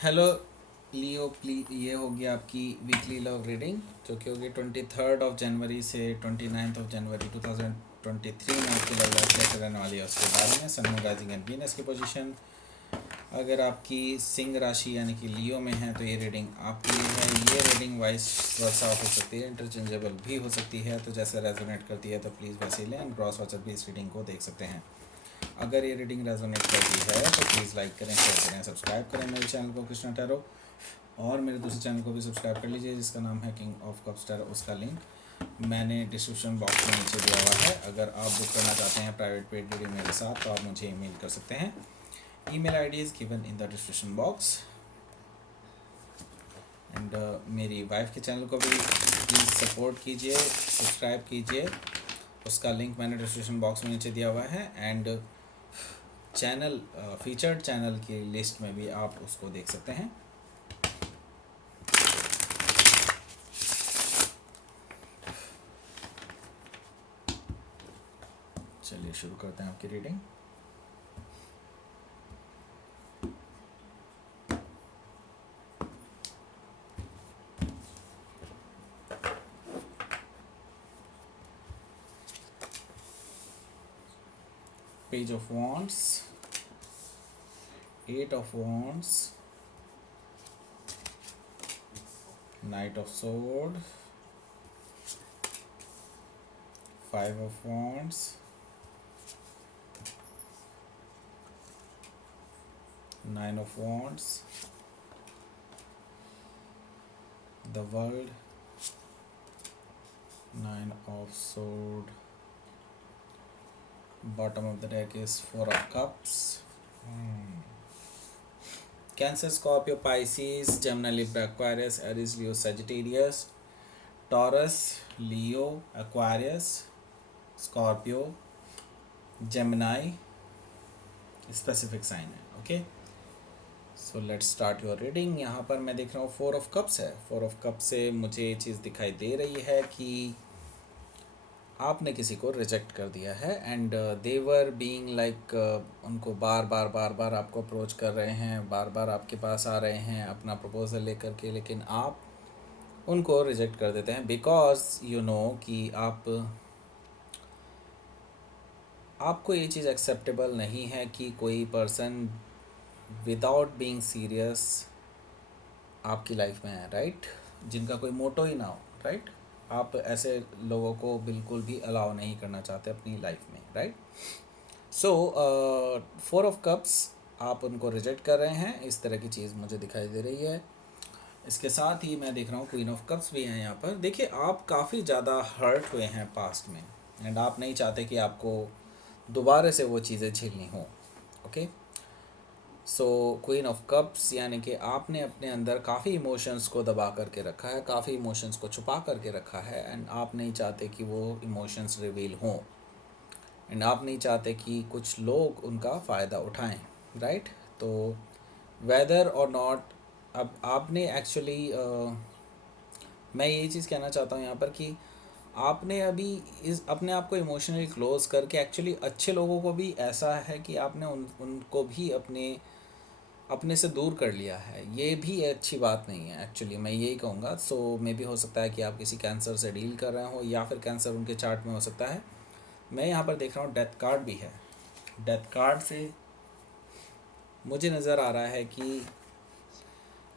Hello Leo please, ये होगी आपकी वीकली लव रीडिंग जो कि होगी 23 जनवरी से 29 जनवरी 2023 में आपकी लव लाइफ कैसे रहने वाली है उसके बारे में। Sun moon rising and Venus की पोजीशन अगर आपकी सिंह राशि यानी कि लियो में है तो ये रीडिंग आपके लिए है। ये रीडिंग वाइस वर्सा हो सकती है, इंटरचेंजेबल भी हो सकती है, तो जैसे रेजोनेट करती है तो प्लीज़ वैसे लें। एंड क्रॉस वॉचर भी इस रीडिंग को देख सकते हैं। अगर ये रीडिंग रेजोनेट करती है तो प्लीज़ लाइक करें, शेयर करें, सब्सक्राइब करें मेरे चैनल को कृष्णा टैरो, और मेरे दूसरे चैनल को भी सब्सक्राइब कर लीजिए जिसका नाम है किंग ऑफ कप्स टैरो। उसका लिंक मैंने डिस्क्रिप्शन बॉक्स में नीचे दिया हुआ है। अगर आप बुक करना चाहते हैं प्राइवेट पेड रीडिंग मेरे साथ तो आप मुझे ईमेल कर सकते हैं। Email ID is given in the description box. And मेरी वाइफ के चैनल को भी प्लीज़ सपोर्ट कीजिए, सब्सक्राइब कीजिए। उसका लिंक मैंने डिस्क्रिप्शन बॉक्स में नीचे दिया हुआ है। एंड चैनल फीचर्ड चैनल की लिस्ट में भी आप उसको देख सकते हैं। चलिए शुरू करते हैं आपकी reading. Page of Wands, Eight of Wands, Knight of Swords, Five of Wands, Nine of Wands, the World, Nine of Swords. Bottom of the deck is Four of Cups. Cancer, Scorpio, Pisces, Gemini, Libra, Aquarius, Aries, Leo, Sagittarius, Taurus, Leo, Aquarius, Scorpio, Gemini, specific sign है। Okay, so let's start your reading. यहाँ पर मैं देख रहा हूँ four of cups है। Four of cup से मुझे ये चीज़ दिखाई दे रही है कि आपने किसी को रिजेक्ट कर दिया है। एंड देवर बीइंग लाइक उनको बार बार बार बार आपको अप्रोच कर रहे हैं, बार बार आपके पास आ रहे हैं अपना प्रपोजल लेकर के, लेकिन आप उनको रिजेक्ट कर देते हैं बिकॉज यू नो कि आपको ये चीज़ एक्सेप्टेबल नहीं है कि कोई पर्सन विदाउट बीइंग सीरियस आपकी लाइफ में है, राइट। जिनका कोई मोटो ही ना हो, राइट। आप ऐसे लोगों को बिल्कुल भी अलाउ नहीं करना चाहते अपनी लाइफ में, right. So four of cups, आप उनको रिजेक्ट कर रहे हैं, इस तरह की चीज़ मुझे दिखाई दे रही है। इसके साथ ही मैं देख रहा हूँ क्वीन ऑफ कप्स भी हैं यहाँ पर। देखिए, आप काफ़ी ज़्यादा हर्ट हुए हैं पास्ट में एंड आप नहीं चाहते कि आपको दोबारा से वो चीज़ें झेलनी हो। Okay, so queen of cups यानी कि आपने अपने अंदर काफ़ी इमोशंस को दबा करके रखा है, काफ़ी इमोशंस को छुपा करके रखा है। एंड आप नहीं चाहते कि वो इमोशंस रिवील हों, एंड आप नहीं चाहते कि कुछ लोग उनका फ़ायदा उठाएं, राइट। तो वेदर और नॉट, अब आपने एक्चुअली मैं यही चीज़ कहना चाहता हूँ यहाँ पर कि आपने अभी इस अपने आप को इमोशनली क्लोज करके एक्चुअली अच्छे लोगों को भी ऐसा है कि आपने उनको भी अपने से दूर कर लिया है। ये भी अच्छी बात नहीं है एक्चुअली, मैं यही कहूँगा। सो मे भी हो सकता है कि आप किसी कैंसर से डील कर रहे हो या फिर कैंसर उनके चार्ट में हो सकता है। मैं यहाँ पर देख रहा हूँ डेथ कार्ड भी है। डेथ कार्ड से मुझे नज़र आ रहा है कि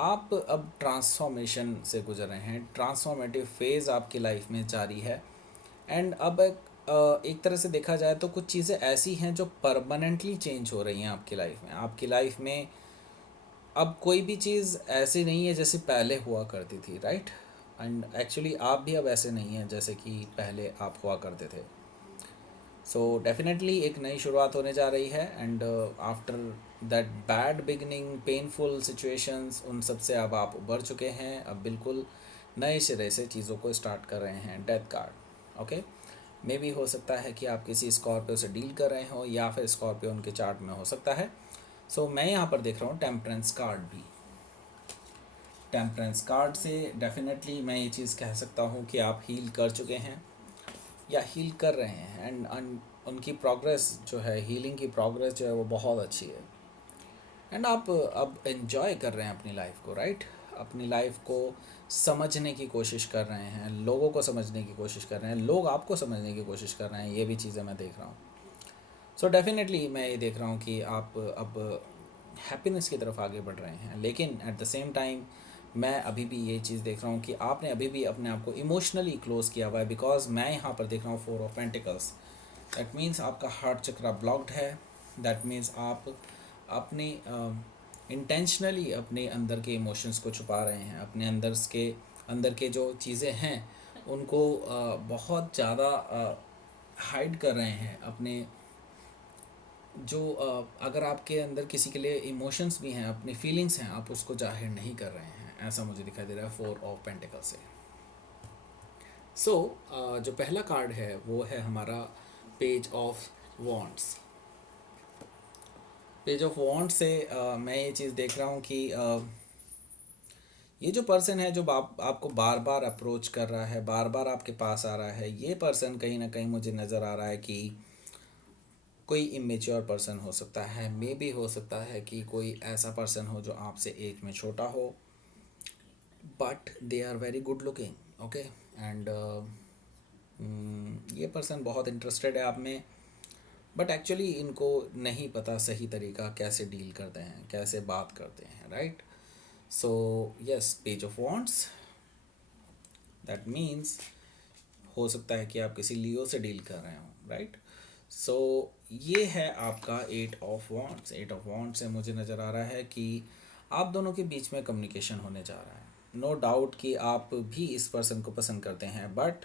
आप अब ट्रांसफॉर्मेशन से गुजर रहे हैं, ट्रांसफॉर्मेटिव फेज़ आपकी लाइफ में जारी है। एंड अब एक तरह से देखा जाए तो कुछ चीज़ें ऐसी हैं जो परमानेंटली चेंज हो रही हैं आपकी लाइफ में। आपकी लाइफ में अब कोई भी चीज़ ऐसी नहीं है जैसे पहले हुआ करती थी, राइट। एंड एक्चुअली आप भी अब ऐसे नहीं हैं जैसे कि पहले आप हुआ करते थे। सो डेफिनेटली एक नई शुरुआत होने जा रही है। And after that bad beginning, painful situations, उन सब से अब आप उबर चुके हैं। अब बिल्कुल नए सिरे से चीज़ों को स्टार्ट कर रहे हैं। Death card, okay. मे भी हो सकता है कि आप किसी स्कॉर्पियो से डील कर रहे हो या फिर स्कॉर्पियो उनके चार्ट में हो सकता है। सो मैं यहाँ पर देख रहा हूँ टेम्परेंस कार्ड भी। टेम्परेंस कार्ड से डेफिनेटली मैं ये चीज़ कह सकता हूँ कि आप हील कर चुके हैं या हील कर रहे हैं। एंड उनकी प्रोग्रेस जो है, हीलिंग की प्रोग्रेस जो है वो बहुत अच्छी है। एंड आप अब एंजॉय कर रहे हैं अपनी लाइफ को, राइट? अपनी लाइफ को समझने की कोशिश कर रहे हैं, लोगों को समझने की कोशिश कर रहे हैं, लोग आपको समझने की कोशिश कर रहे हैं, ये भी चीज़ें मैं देख रहा हूँ। सो डेफिनेटली मैं ये देख रहा हूँ कि आप अब हैप्पीनेस की तरफ आगे बढ़ रहे हैं, लेकिन एट द सेम टाइम मैं अभी भी ये चीज़ देख रहा हूँ कि आपने अभी भी अपने आप को इमोशनली क्लोज किया हुआ है, बिकॉज मैं यहाँ पर देख रहा हूँ 4 ऑफ पेंटिकल्स। दैट मीन्स आपका हार्ट चक्रा ब्लॉक्ड है। दैट मीन्स आप अपनी इंटेंशनली अपने अंदर के इमोशंस को छुपा रहे हैं, अपने अंदर के जो चीज़ें हैं उनको बहुत ज़्यादा हाइड कर रहे हैं। अपने जो अगर आपके अंदर किसी के लिए इमोशंस भी हैं, अपनी फीलिंग्स हैं, आप उसको जाहिर नहीं कर रहे हैं, ऐसा मुझे दिखाई दे रहा है 4 ऑफ पेंटिकल से। सो जो पहला कार्ड है वो है हमारा page of wants. Page of want से मैं ये चीज़ देख रहा हूँ कि ये जो पर्सन है जो आपको बार बार अप्रोच कर रहा है, बार बार आपके पास आ रहा है, ये पर्सन कहीं ना कहीं मुझे नज़र आ रहा है कि कोई इमेच्योर पर्सन हो सकता है। मे भी हो सकता है कि कोई ऐसा पर्सन हो जो आपसे एज में छोटा हो, but they are very good looking, okay. And ये पर्सन बहुत इंटरेस्टेड है आप में, बट एक्चुअली इनको नहीं पता सही तरीका कैसे डील करते हैं, कैसे बात करते हैं, right? So yes, page of wants, that means हो सकता है कि आप किसी लियो से डील कर रहे हो, राइट? सो ये है आपका 8 ऑफ वॉन्ट्स। 8 ऑफ वॉन्ट्स से मुझे नज़र आ रहा है कि आप दोनों के बीच में कम्युनिकेशन होने जा रहा है। नो डाउट कि आप भी इस पर्सन को पसंद करते हैं, but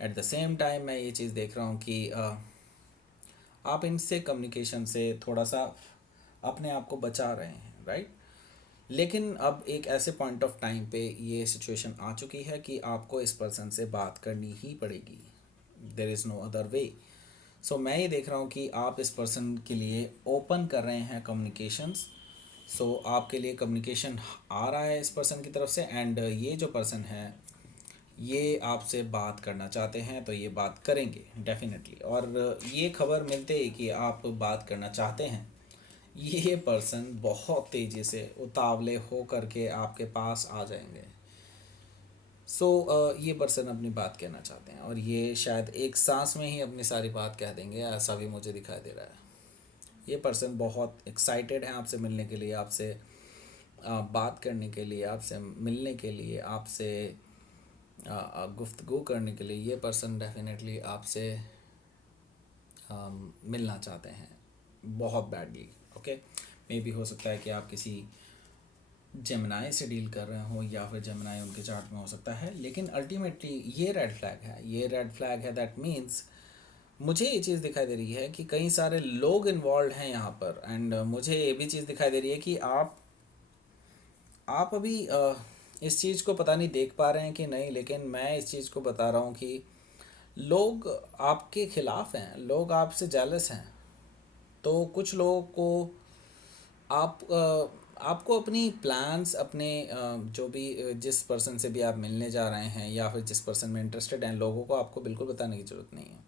at the same time मैं ये चीज़ देख रहा हूँ कि आप इनसे कम्युनिकेशन से थोड़ा सा अपने आप को बचा रहे हैं, राइट? लेकिन अब एक ऐसे पॉइंट ऑफ टाइम पे ये सिचुएशन आ चुकी है कि आपको इस पर्सन से बात करनी ही पड़ेगी। There is no other way. So मैं ये देख रहा हूँ कि आप इस पर्सन के लिए ओपन कर रहे हैं कम्युनिकेशंस। सो आपके लिए कम्युनिकेशन आ रहा है इस पर्सन की तरफ से, एंड ये जो पर्सन है ये आपसे बात करना चाहते हैं, तो ये बात करेंगे डेफिनेटली। और ये खबर मिलते ही कि आप बात करना चाहते हैं, ये पर्सन बहुत तेज़ी से उतावले हो करके आपके पास आ जाएंगे। सो ये पर्सन अपनी बात कहना चाहते हैं, और ये शायद एक सांस में ही अपनी सारी बात कह देंगे, ऐसा भी मुझे दिखाई दे रहा है। ये पर्सन बहुत एक्साइटेड है आपसे मिलने के लिए, आपसे बात करने के लिए, आपसे मिलने के लिए, आपसे गुफ्तगू करने के लिए। ये पर्सन डेफिनेटली आपसे मिलना चाहते हैं बहुत बैडली, ओके। मे भी हो सकता है कि आप किसी जेमिनाई से डील कर रहे हो, या फिर जेमिनाई उनके चार्ट में हो सकता है, लेकिन अल्टीमेटली ये रेड फ्लैग है, ये रेड फ्लैग है। दैट मीन्स मुझे ये चीज़ दिखाई दे रही है कि कई सारे लोग इन्वॉल्व हैं यहाँ पर, एंड मुझे ये भी चीज़ दिखाई दे रही है कि आप अभी इस चीज़ को पता नहीं देख पा रहे हैं कि नहीं, लेकिन मैं इस चीज़ को बता रहा हूँ कि लोग आपके ख़िलाफ़ हैं, लोग आपसे जेलस हैं। तो कुछ लोगों को आपको अपनी प्लान्स, अपने जो भी जिस पर्सन से भी आप मिलने जा रहे हैं या फिर जिस पर्सन में इंटरेस्टेड हैं, लोगों को आपको बिल्कुल बताने की ज़रूरत नहीं है,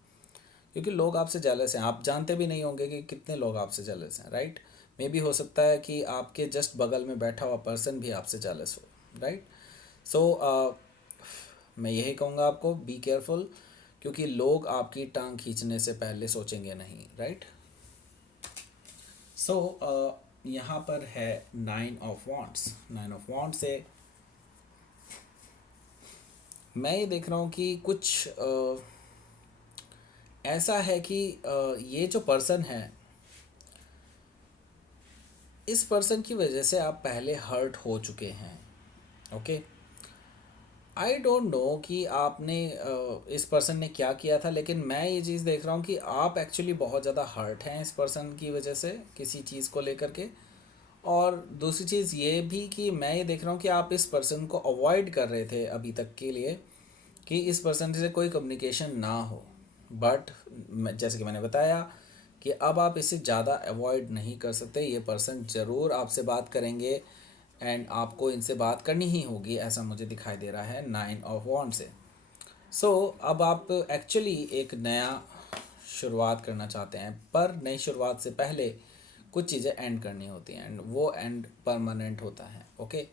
क्योंकि लोग आपसे जेलस हैं। आप जानते भी नहीं होंगे कि कितने लोग आपसे जेलस हैं, राइट? मे भी हो सकता है कि आपके जस्ट बगल में बैठा हुआ पर्सन भी आपसे जेलस हो, राइट? सो मैं यही कहूँगा आपको, बी केयरफुल, क्योंकि लोग आपकी टांग खींचने से पहले सोचेंगे नहीं, राइट? सो यहाँ पर है 9 ऑफ वॉन्ट्स। 9 ऑफ वॉन्ट से मैं ये देख रहा हूँ कि कुछ ऐसा है कि ये जो पर्सन है, इस पर्सन की वजह से आप पहले हर्ट हो चुके हैं, ओके। आई डोंट नो कि आपने इस पर्सन ने क्या किया था, लेकिन मैं ये चीज़ देख रहा हूँ कि आप एक्चुअली बहुत ज़्यादा हर्ट हैं इस पर्सन की वजह से, किसी चीज़ को लेकर के। और दूसरी चीज़ ये भी कि मैं ये देख रहा हूँ कि आप इस पर्सन को अवॉइड कर रहे थे अभी तक के लिए, कि इस पर्सन से कोई कम्युनिकेशन ना हो। बट जैसे कि मैंने बताया कि अब आप इसे ज़्यादा अवॉइड नहीं कर सकते, ये पर्सन ज़रूर आपसे बात करेंगे, एंड आपको इनसे बात करनी ही होगी, ऐसा मुझे दिखाई दे रहा है 9 ऑफ वॉन्ट से। सो अब आप एक्चुअली एक नया शुरुआत करना चाहते हैं, पर नई शुरुआत से पहले कुछ चीज़ें एंड करनी होती हैं एंड वो एंड परमानेंट होता है। ओके,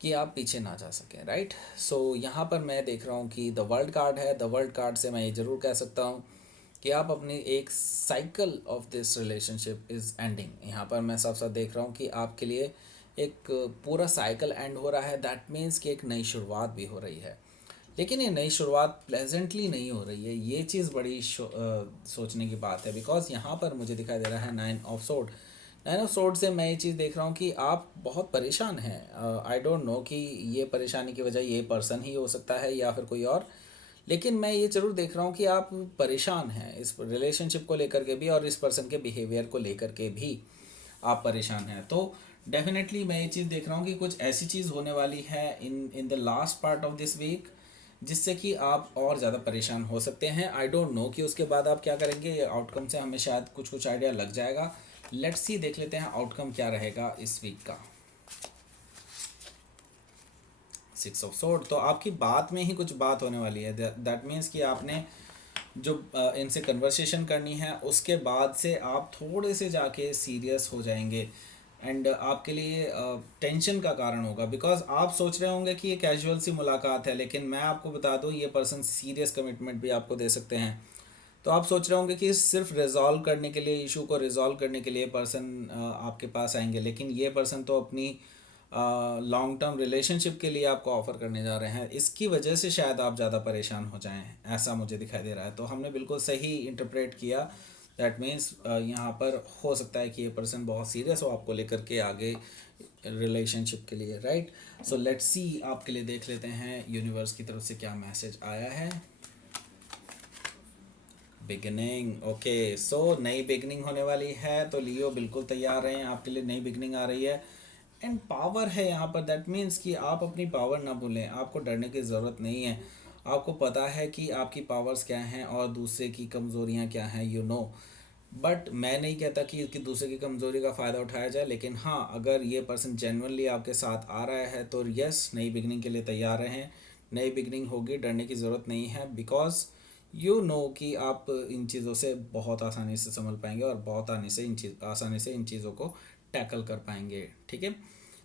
कि आप पीछे ना जा सकें, राइट। सो यहाँ पर मैं देख रहा हूँ कि द वर्ल्ड कार्ड है। द वर्ल्ड कार्ड से मैं ये ज़रूर कह सकता हूँ कि आप अपनी एक cycle of this relationship is ending. यहाँ पर मैं साफ साफ देख रहा हूँ कि आपके लिए एक पूरा साइकिल एंड हो रहा है। दैट मीन्स कि एक नई शुरुआत भी हो रही है, लेकिन ये नई शुरुआत प्लेजेंटली नहीं हो रही है। ये चीज़ बड़ी सोचने की बात है, बिकॉज यहाँ पर मुझे दिखाई दे रहा है 9 ऑफ सोर्ड। 9 ऑफ सोर्ड से मैं ये चीज़ देख रहा हूँ कि आप बहुत परेशान हैं। आई डोंट नो कि ये परेशानी की वजह ये पर्सन ही हो सकता है या फिर कोई और, लेकिन मैं ये ज़रूर देख रहा हूँ कि आप परेशान हैं इस रिलेशनशिप को लेकर के भी और इस पर्सन के बिहेवियर को लेकर के भी आप परेशान हैं। तो डेफिनेटली मैं ये चीज़ देख रहा हूँ कि कुछ ऐसी चीज़ होने वाली है in the last part of this week, जिससे कि आप और ज़्यादा परेशान हो सकते हैं। आई डोंट नो कि उसके बाद आप क्या करेंगे, आउटकम से हमें शायद कुछ कुछ आइडिया लग जाएगा। लेट्स सी, देख लेते हैं आउटकम क्या रहेगा इस वीक का। 6 ऑफ सोर्ड, तो आपकी बात में ही कुछ बात होने वाली है। दैट मीन्स कि आपने जो इनसे कन्वर्सेशन करनी है उसके बाद से आप थोड़े से जाके सीरियस हो जाएंगे एंड आपके लिए टेंशन का कारण होगा, बिकॉज आप सोच रहे होंगे कि ये कैजुअल सी मुलाकात है, लेकिन मैं आपको बता दूं ये पर्सन सीरियस कमिटमेंट भी आपको दे सकते हैं। तो आप सोच रहे होंगे कि सिर्फ रिजॉल्व करने के लिए, इशू को रिजॉल्व करने के लिए पर्सन आपके पास आएंगे, लेकिन ये पर्सन तो अपनी लॉन्ग टर्म रिलेशनशिप के लिए आपको ऑफ़र करने जा रहे हैं। इसकी वजह से शायद आप ज़्यादा परेशान हो जाएं, ऐसा मुझे दिखाई दे रहा है। तो हमने बिल्कुल सही इंटरप्रेट किया। दैट मीन्स यहाँ पर हो सकता है कि ये पर्सन बहुत सीरियस हो आपको लेकर के आगे रिलेशनशिप के लिए, राइट। सो लेट्स सी, आपके लिए देख लेते हैं यूनिवर्स की तरफ से क्या मैसेज आया है। Beginning, okay. सो नई बिगनिंग होने वाली है, तो लियो बिल्कुल तैयार रहें, आपके लिए नई बिगनिंग आ रही है। एंड पावर है यहाँ पर। दैट मीन्स कि आप अपनी पावर ना भूलें, आपको डरने की ज़रूरत नहीं है। आपको पता है कि आपकी पावर्स क्या हैं और दूसरे की कमज़ोरियाँ क्या हैं, यू नो। बट मैं नहीं कहता कि दूसरे की कमज़ोरी का फ़ायदा उठाया जाए, लेकिन हाँ, अगर ये पर्सन जेन्युइनली आपके साथ आ रहा है तो यस, नई बिगनिंग के लिए तैयार रहें। नई बिगनिंग होगी, डरने की ज़रूरत नहीं है, बिकॉज यू नो कि आप इन चीज़ों से बहुत आसानी से संभल पाएंगे और बहुत आसानी से इन चीज़ों को टैकल कर पाएंगे, ठीक है।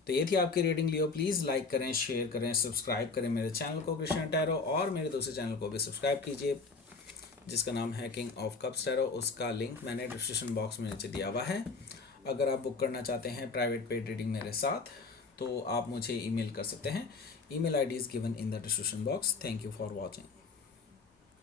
तो ये थी आपकी रीडिंग लियो। प्लीज़ लाइक करें, शेयर करें, सब्सक्राइब करें मेरे चैनल को कृष्णा टैरो, और मेरे दूसरे चैनल को भी सब्सक्राइब कीजिए जिसका नाम है किंग ऑफ कप्स टैरो। उसका लिंक मैंने डिस्क्रिप्शन बॉक्स में नीचे दिया हुआ है। अगर आप बुक करना चाहते हैं प्राइवेट पेड रीडिंग मेरे साथ, तो आप मुझे ईमेल कर सकते हैं। Email ID is given in the description box. Thank you for watching.